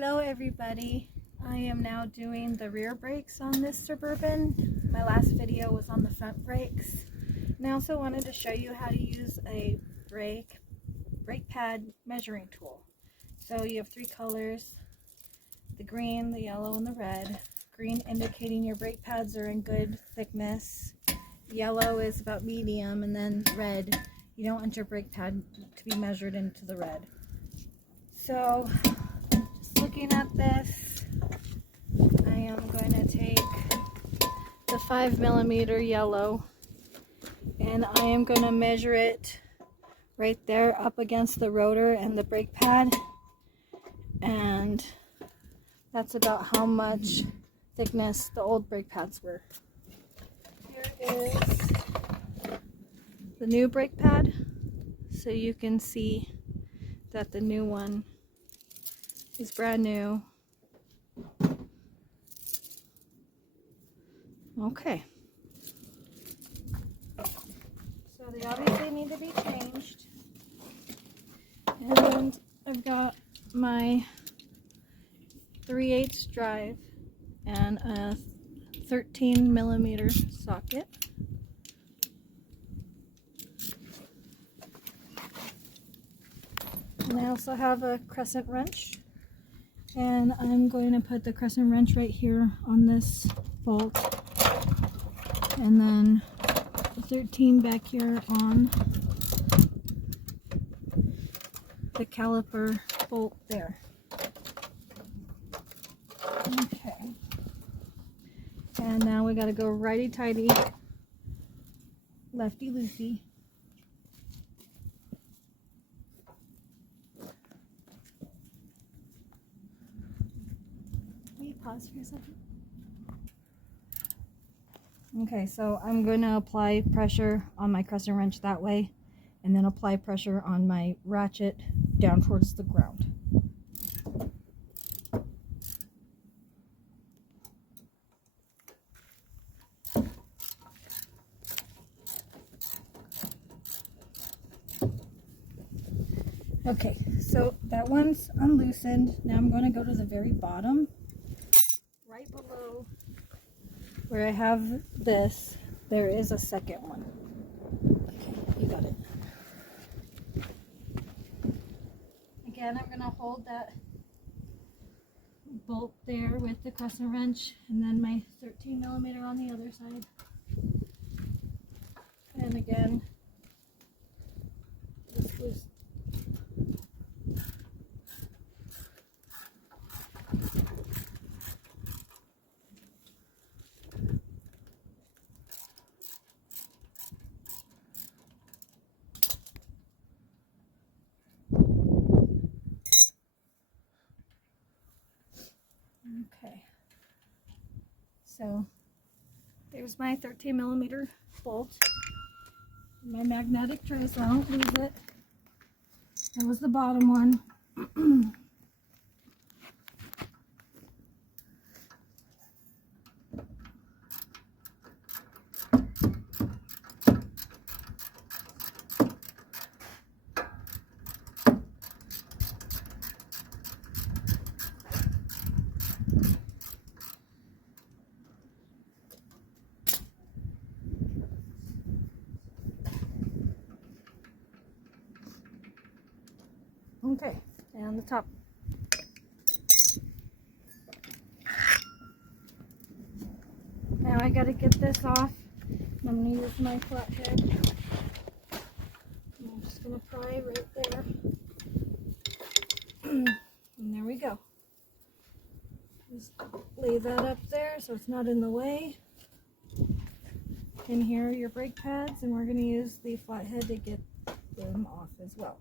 Hello everybody. I am now doing the rear brakes on this Suburban. My last video was on the front brakes. And I also wanted to show you how to use a brake pad measuring tool. So you have three colors, the green, the yellow, and the red. Green indicating your brake pads are in good thickness. Yellow is about medium, and then red, you don't want your brake pad to be measured into the red. So just looking at this, I am going to take the 5mm yellow and I am going to measure it right there up against the rotor and the brake pad, and that's about how much thickness the old brake pads were. Here is the new brake pad, so you can see that the new one is brand new. Okay. So they obviously need to be changed. And I've got my 3/8 drive and a 13mm socket. And I also have a crescent wrench, and I'm going to put the crescent wrench right here on this bolt, and then the 13 back here on the caliper bolt there. Okay, and now we got to go righty-tighty, lefty-loosey. Pause for a second. Okay, so I'm going to apply pressure on my crescent wrench that way, and then apply pressure on my ratchet down towards the ground. Okay, so that one's unloosened. Now I'm going to go to the very bottom. Right below where I have this, there is a second one. Okay, you got it. Again, I'm going to hold that bolt there with the crescent wrench, and then my 13mm on the other side. And again, this was okay. So there's my 13mm bolt, my magnetic tray, so I don't lose it. That was the bottom one. Okay, and the top. Now I gotta get this off. I'm gonna use my flathead. I'm just gonna pry right there. And there we go. Just lay that up there so it's not in the way. And here are your brake pads, and we're gonna use the flathead to get them off as well.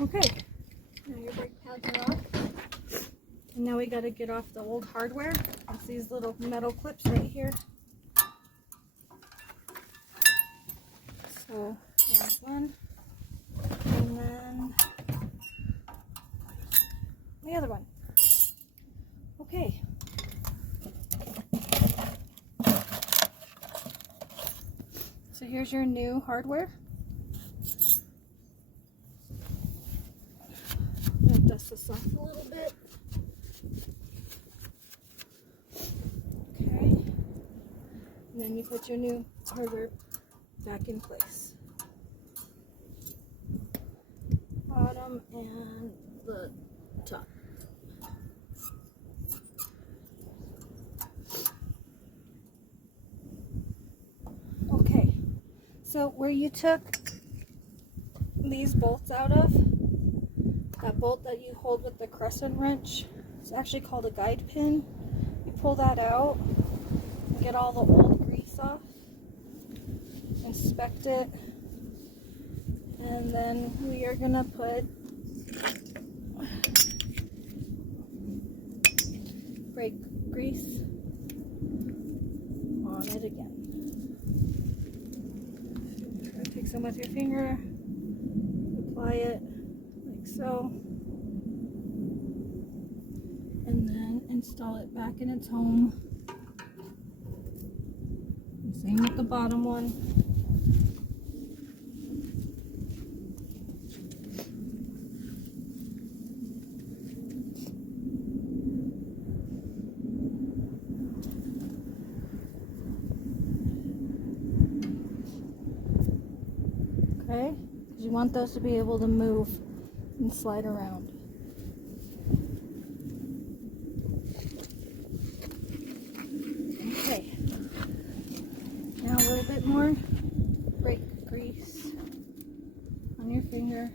Okay, now your brake pads are off. And now we got to get off the old hardware. It's these little metal clips right here. So there's one. And then the other one. Okay. here's your new hardware. I'm going to dust this off a little bit. Okay. And then you put your new hardware back in place. Bottom and the top. Okay, so where you took these bolts out of, that bolt that you hold with the crescent wrench, it's actually called a guide pin. You pull that out, get all the old grease off, inspect it, and then we are going to put brake grease on it again. Take some with your finger, apply it like so, and then install it back in its home. And same with the bottom one. Okay, because you want those to be able to move and slide around. Okay, now a little bit more brake grease on your finger.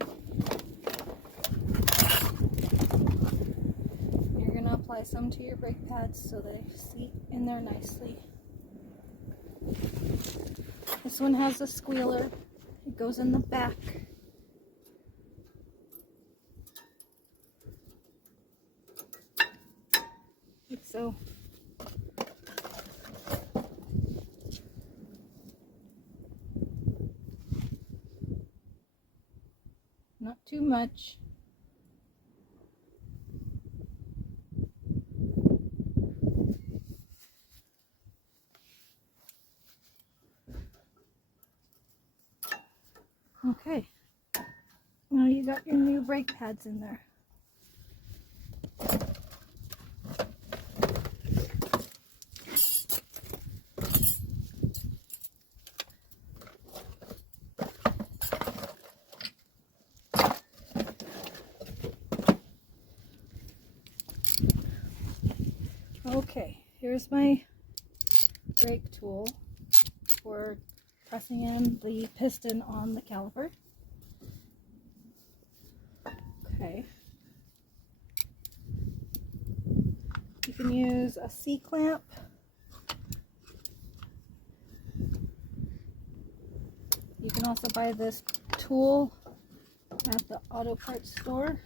You're going to apply some to your brake pads so they seat in there nicely. This one has a squealer. It goes in the back. Like so. Not too much. Okay, now you got your new brake pads in there. Okay, here's my brake tool for pressing in the piston on the caliper. Okay. You can use a C-clamp. You can also buy this tool at the auto parts store.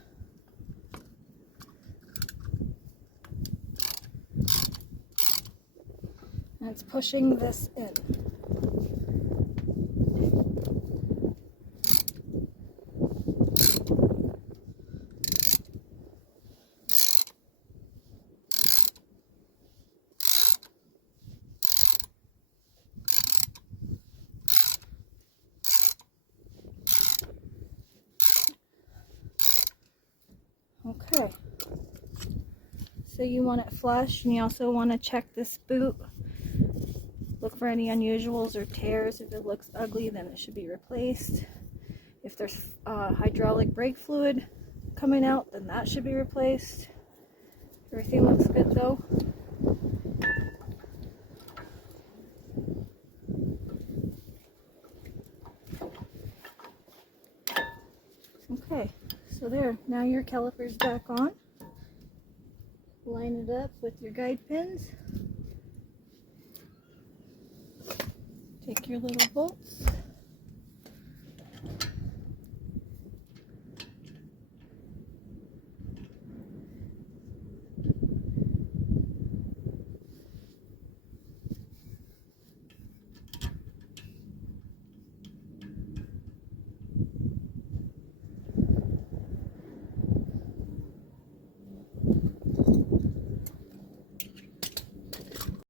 And it's pushing this in. Okay, so you want it flush, and you also want to check this boot. Look for any unusuals or tears. If it looks ugly, then it should be replaced. If there's hydraulic brake fluid coming out, then that should be replaced. Everything looks good though. Okay, so there, now your caliper's back on. Line it up with your guide pins. Take your little bolts.